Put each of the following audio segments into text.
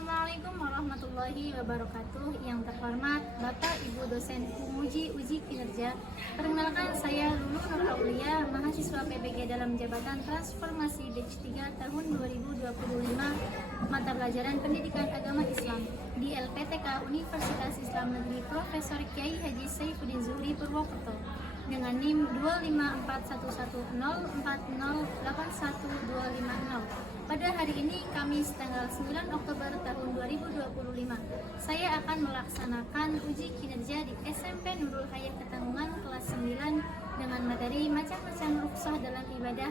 Assalamualaikum warahmatullahi wabarakatuh. Yang terhormat Bapak Ibu dosen Umuji Uji Kinerja. Perkenalkan, saya Lulu Nur Aulia, mahasiswa PBG dalam jabatan transformasi batch 3 tahun 2025, mata pelajaran Pendidikan Agama Islam di LPTK Universitas Islam Negeri Profesor Kiai Haji Saifuddin Zuhri Purwokerto dengan NIM 2541140808150. Pada hari ini, Kamis tanggal 9 Oktober tahun 2025, saya akan melaksanakan uji kinerja di SMP Nurul Hayat Ketanggungan kelas 9 dengan materi macam-macam rukhsah dalam ibadah.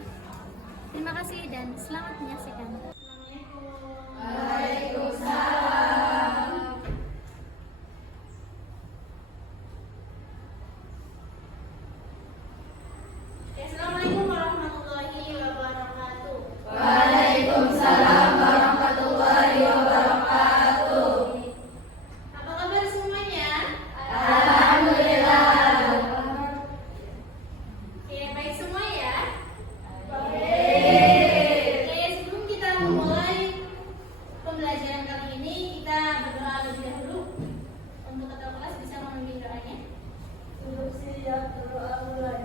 Terima kasih dan selamat menyaksikan. Waalaikumsalam. Assalamualaikum warahmatullahi wabarakatuh. Waalaikumsalam warahmatullahi wabarakatuh. Apa kabar semuanya? Alhamdulillah. Oke, baik semua ya? Baik. Oke, sebelum kita memulai pembelajaran kali ini, kita berdoa lebih dahulu. Untuk ketua kelas bisa memimpin doanya. Untuk siap berdoa mulai.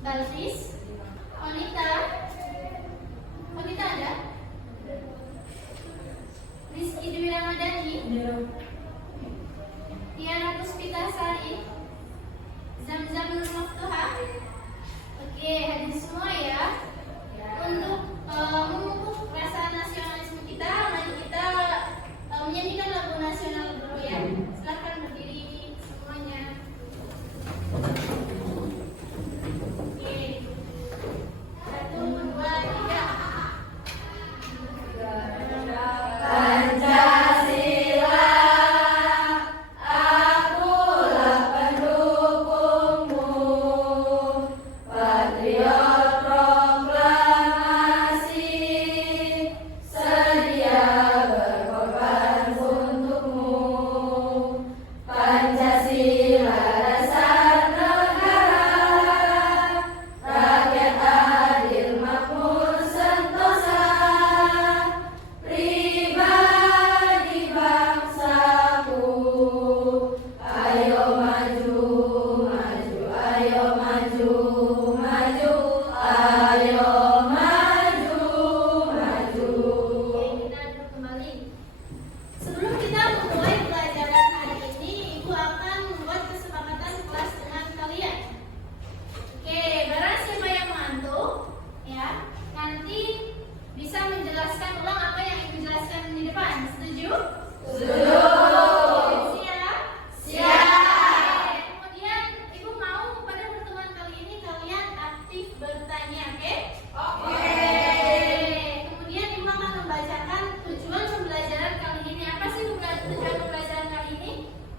Balkis, Onita ada? Rizky Dwi Ramadhani, Tiana Puspita Sari, Zamzam Nur Maftuha. Oke, hadir semua ya. Untuk memupuk rasa nasionalisme kita, mari kita menyanyikan lagu nasional dulu ya. Silahkan berdiri semuanya.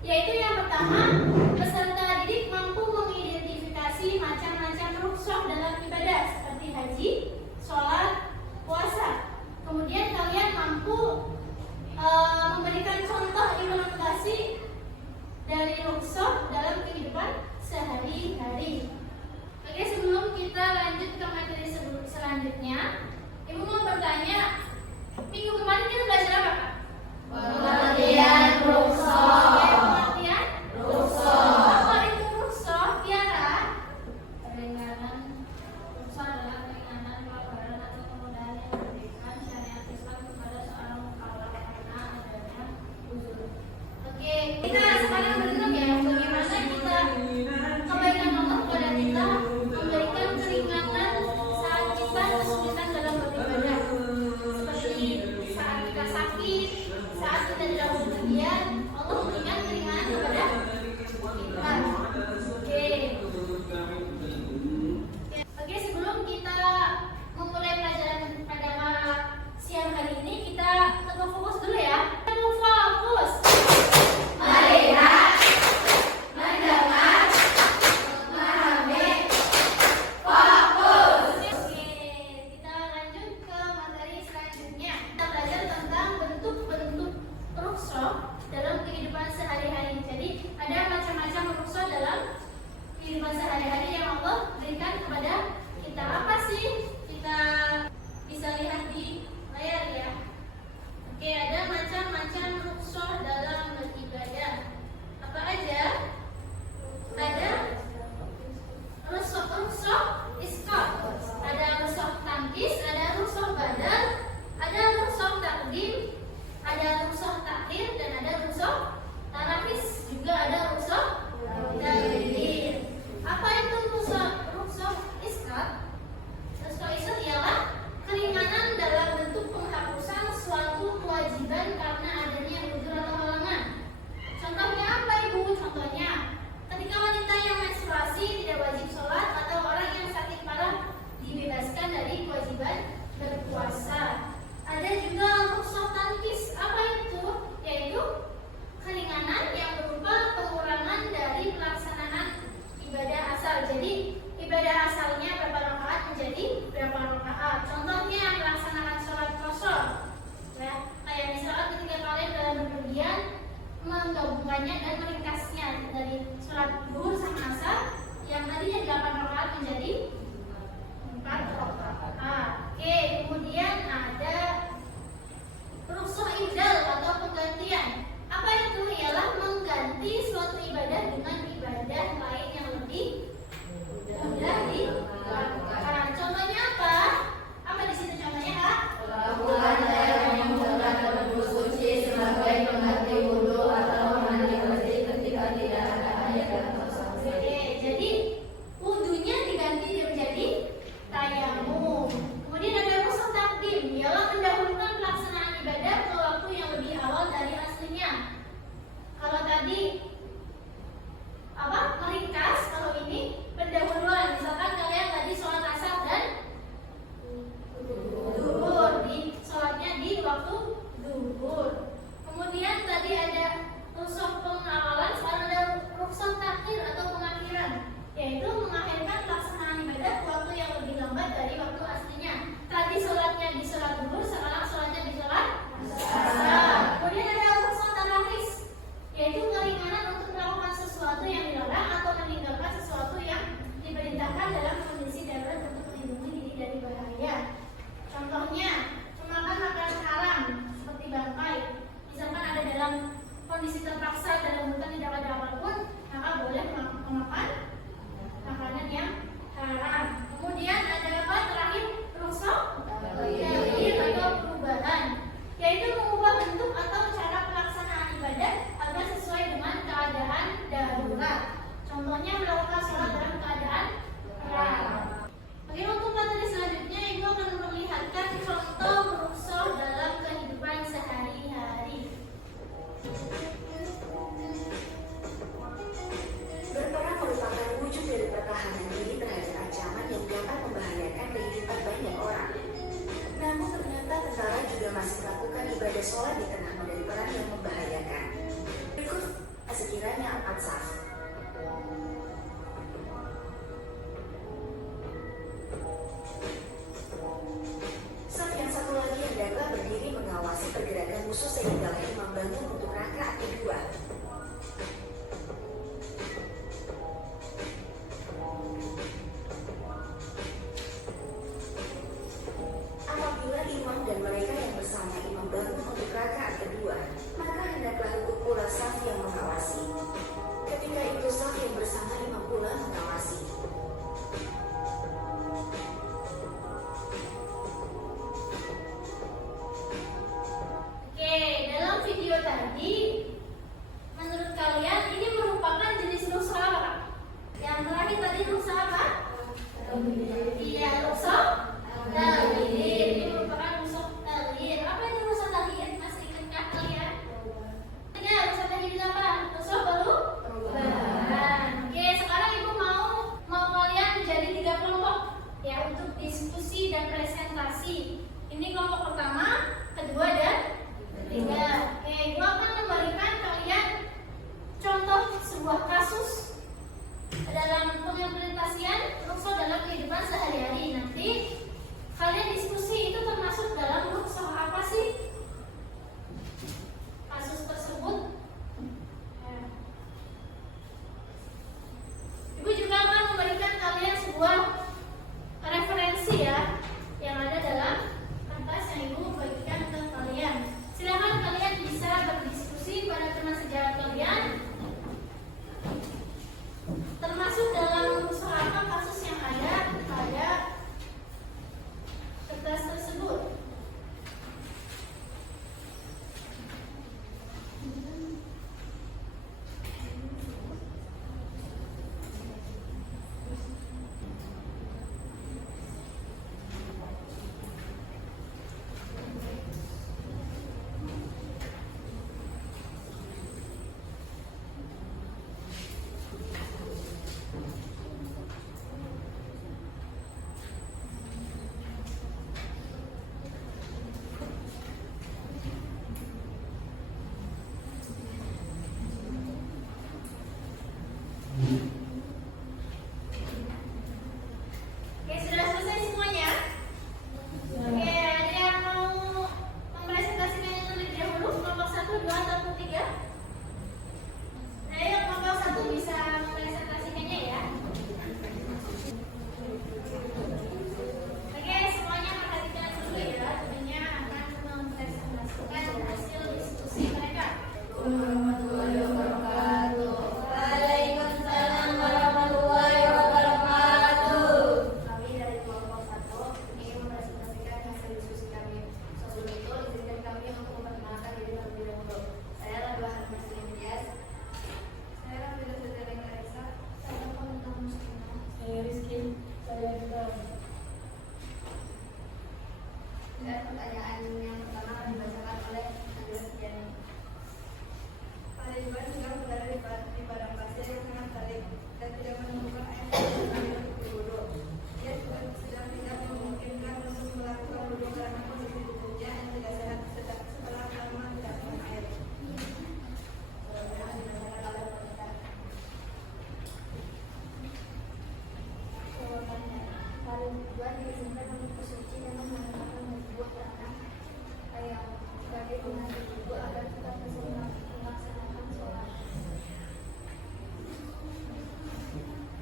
Yaitu yang pertama, peserta didik mampu mengidentifikasi macam-macam rukhsah dalam ibadah seperti haji, sholat, puasa. Kemudian kalian mampu memberikan contoh implementasi dari rukhsah dalam kehidupan sehari-hari. Oke, sebelum kita lanjut ke materi selanjutnya, Ibu mau bertanya, minggu kemarin kita belajar apa, Kak? Pengertian rukhsah. Apa itu rukhsah, Tiara? Ringanan. Rukhsah adalah keringanan, pelonggaran atau kemudahan yang diberikan syariat Islam kepada seorang mukallaf karena adanya uzur. Oke, kita sekarang berdengar ya bagaimana kita kebaikan Allah kepada kita memberikan keringanan saat kita kesulitan dalam beribadah, seperti saat kita sakit kita dalam berpergian, Allah memberikan keringanan kepada kita. Oke, sebelum kita memulai pelajaran pada siang hari ini, kita teguh fokus dulu ya. Teguh fokus. Melihat, mendengar, memahami, fokus. Oke, kita lanjut ke materi selanjutnya. Kita belajar tentang bentuk-bentuk rukhsah dalam kehidupan sehari-hari. Jadi, ada macam-macam rukhsah dalam kehidupan sehari-hari yang Allah berikan kepada kita. Apa sih? Kita bisa lihat di layar ya. Oke, ada macam-macam rukhsah dalam beribadah. Apa aja? Ada rukhsah isqat, ada rukhsah tangkis, ada rukhsah badal, ada rukhsah takdim, ada rukhsah takhir, dan ada rukhsah tarakis, juga ada rukhsah tabdil. Apa itu rukhsah isqat? Rukhsah isqat ialah keringanan dalam bentuk penghapusan suatu kewajiban karena adanya udzur atau halangan. Contohnya apa Ibu? Contohnya ketika wanita yang menstruasi tidak wajib sholat atau orang yang sakit parah dibebaskan dari kewajiban berpuasa. Ada juga rukhsah tanfis. Apa itu? Yaitu keringanan yang berupa pengurangan dari pelaksanaan ibadah asal. Jadi ibadah asalnya berapa rakaat menjadi berapa rakaat. Contohnya melaksanakan sholat qashar. Ya, kayak misalkan ketika kalian dalam berpergian menggabungkannya dan meringkasnya dari sholat zuhur sama asar yang tadinya 8 rakaat menjadi 4 rakaat. Oke, kemudian ada rukhsah ibdal atau penggantian. Apa itu? Ialah mengganti suatu ibadah dengan ibadah lain yang lebih mudah dilakukan. Contohnya apa? Apa di situ contohnya, Kak? Melakukan air yang menggunakan bersuci sebagai pengganti wudhu atau mandi wajib warahmatullahi wabarakatuh. Waalaikumsalam warahmatullahi wabarakatuh. Kami dari kelompok 1 ingin mempresentasikan hasil diskusi kami. Sebelum itu, izinkan kami untuk memperkenalkan diri terlebih dahulu. Saya adalah Harmas Indias. Saya Rafida Sedeleng Karisa. Saya Komentar Muslimah. Saya Rizky. Saya Rizal. Dan pertanyaan yang pertama akan dibacakan oleh Andrea Setiani. Pak Ridwan sedang berada di padang pasir yang sangat terik dan tidak menemukan air untuk berburu. Dia juga sedang tidak memungkinkan untuk melakukan wudhu karena kondisi tubuhnya yang tidak sehat setelah lama tidak minum air. Jawabannya, Pak Ridwan diizinkan untuk bersuci dengan menggunakan wudhu karena yang sebagai pengganti wudhu agar tetap bisa melaksanakan sholat.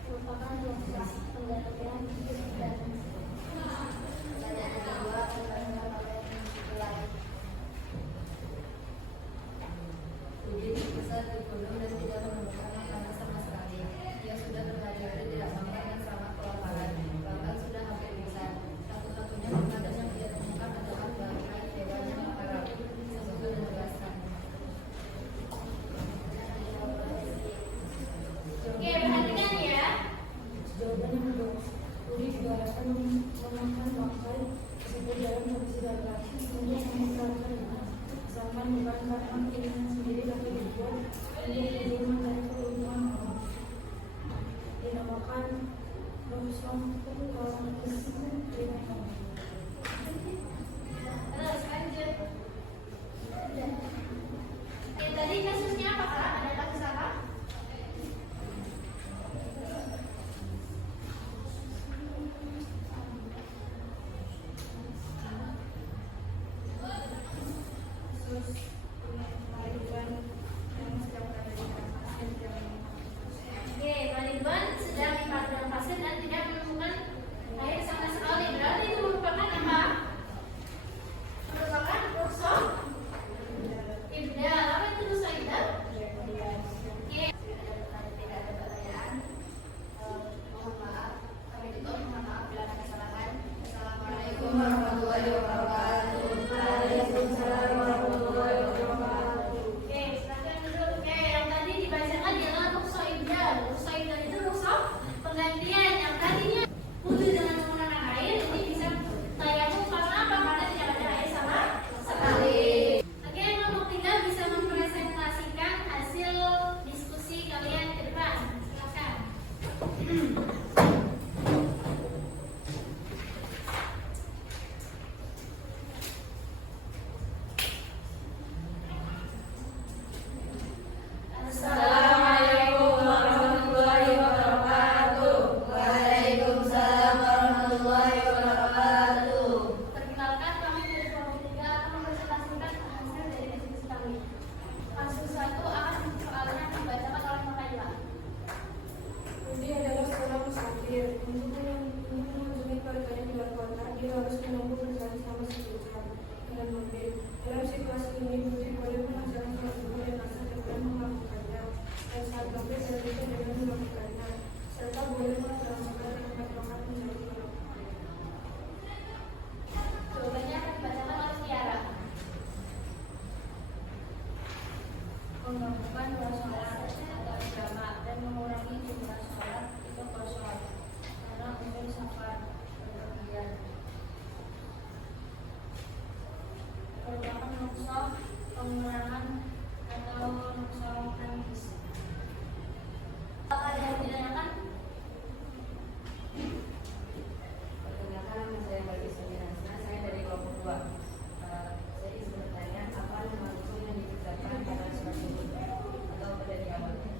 Merupakan proses penggantian dan pertanyaan kedua akan dibacakan oleh Bilal. Udin besar di gunung dan tidak menemukan makanan sama sekali. Dia sudah berhari-hari tidak makan dan sangat kelaparan. Bahkan sudah hampir pingsan. Satu-satunya makanan yang dia temukan adalah bangkai hewan yang haram. Semoga menjelaskan. Oke, perhatikan ya. Jawabannya mudah. Udi digalakkan memakan bangkai meskipun dalam kondisi darurat untuk memusnahkannya. Asalkan bukan karena keinginan sendiri tapi dibuat untuk tujuan mencari keuntungan orang. Dinamakan Rasulullah kalau dinamakan. Terus lanjut. Oke, tadi kasusnya apa Kak? Ada kasus apa? Pak Ridwan yang sedang berada di padang pasir tidak menemukan Oke, Pak Ridwan sedang di padang pasir dan tidak menemukan air sama sekali. Berarti itu merupakan apa? Merupakan dosa ibdal. Apa itu dosa ibdal? Oke. Tidak ada pertanyaan. Mohon maaf. Kami juga mohon maaf bila ada kesalahan. Assalamualaikum warahmatullahi wabarakatuh. Waalaikumsalam warahmatullahi wabarakatuh. Oke, silakan duduk. Oke, yang tadi dibacakan adalah rukhsah ibdal. Rukhsah ibdal itu rukhsah penggantian yang tadinya wudhu dengan menggunakan air ini bisa tayamum karena apa? Karena tidak ada air sama sekali. Oke, kelompok 3 bisa mempresentasikan hasil diskusi kalian ke depan. Silakan. Assalamualaikum warahmatullahi wabarakatuh. Waalaikumsalam warahmatullahi wabarakatuh. Perkenalkan, kami dari kelompok 3 akan mempresentasikan hasil dari diskusi kami. Kasus 1 akan soalnya dibacakan oleh Makaila. Udi adalah seorang musafir. Untuk mengunjungi keluarganya di luar kota, dia harus menunggu perjalanan selama 1 jam dengan mobil. Dalam situasi ini, Budi boleh mengerjakan sholat subuh dan asar dengan melakukannya, dan saat sampai selanjutnya dengan melakukannya, serta boleh melaksanakan rakaat menjadi sholat. Jawabannya akan dibacakan oleh Tiara. Melakukan dua sholat atau jamak dan mengurangi jumlah sholat itu kosong karena umur safar berpergian. Merupakan nuksah pengurangan atau nuksah tangis. Ada yang ditanyakan? Perkenalkan, saya Bagi Sumirasna, saya dari kelompok 2. Saya izin bertanya, apa nama nuksah yang dikerjakan pada sholat subuh atau pada di awalnya?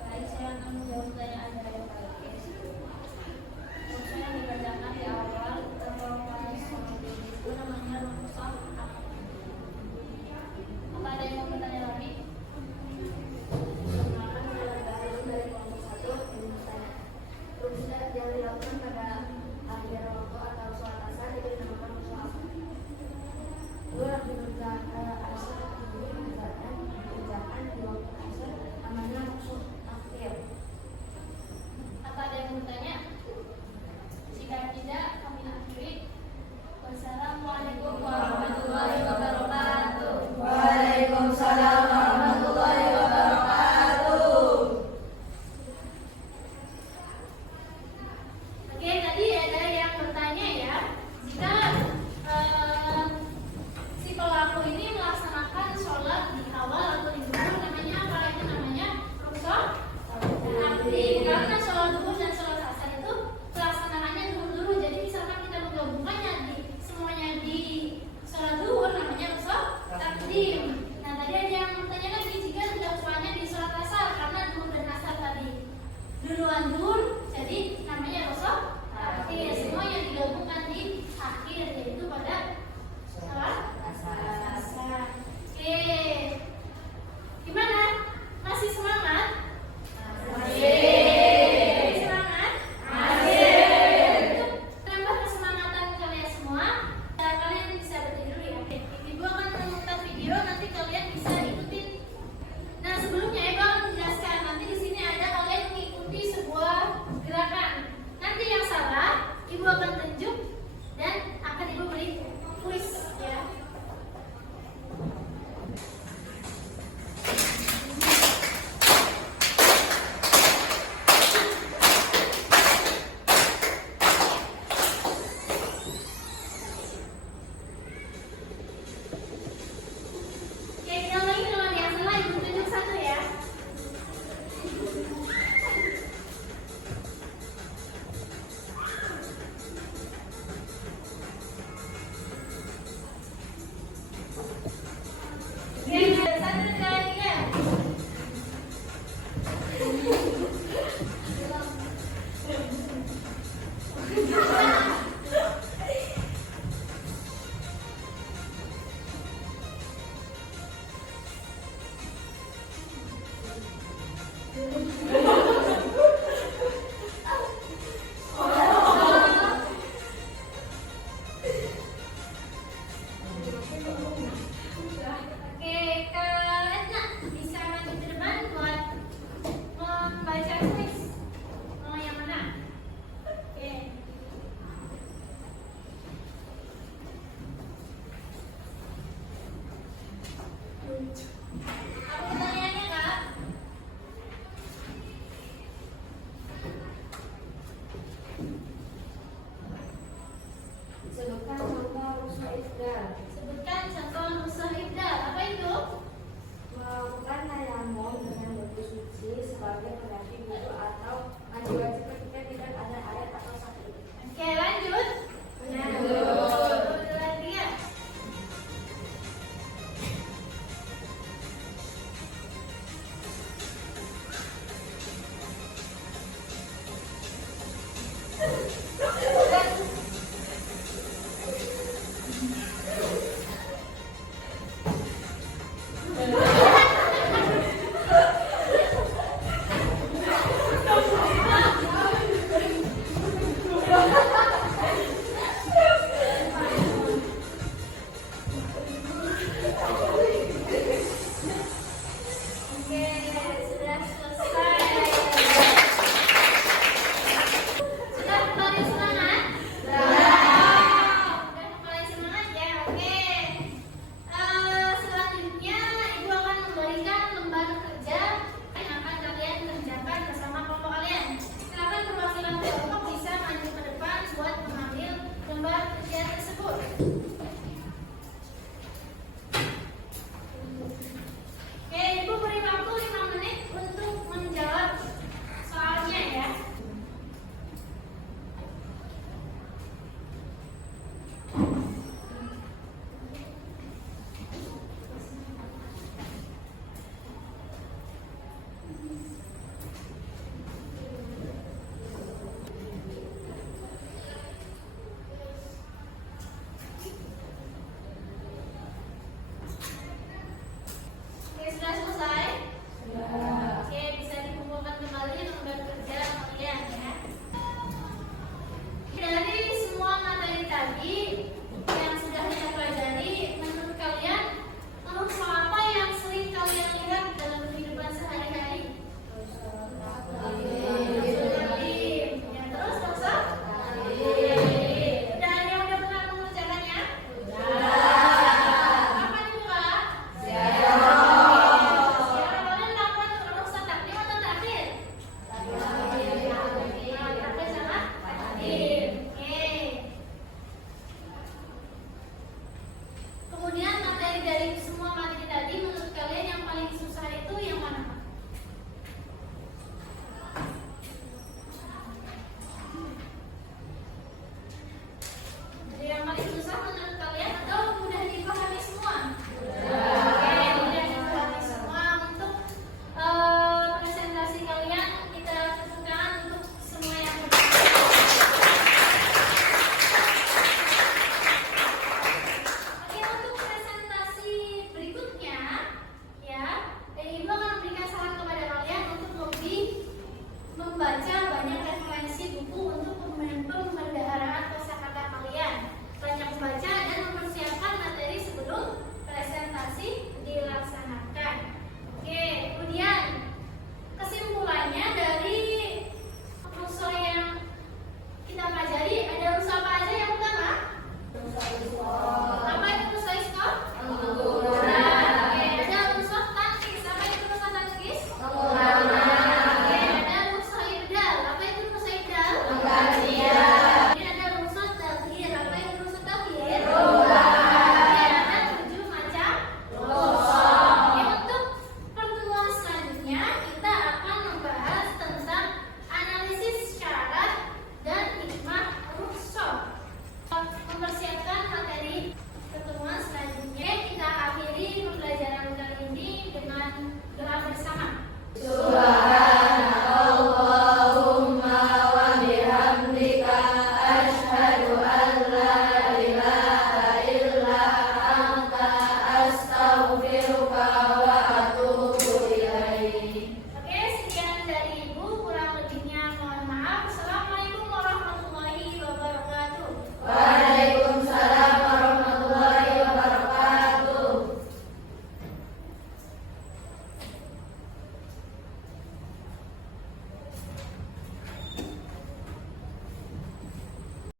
Baik, saya akan menjawab pertanyaan dari Pak Rizky. Nuksah yang dikerjakan di awal atau pada sholat itu namanya nuksah. Apa ada yang lucu.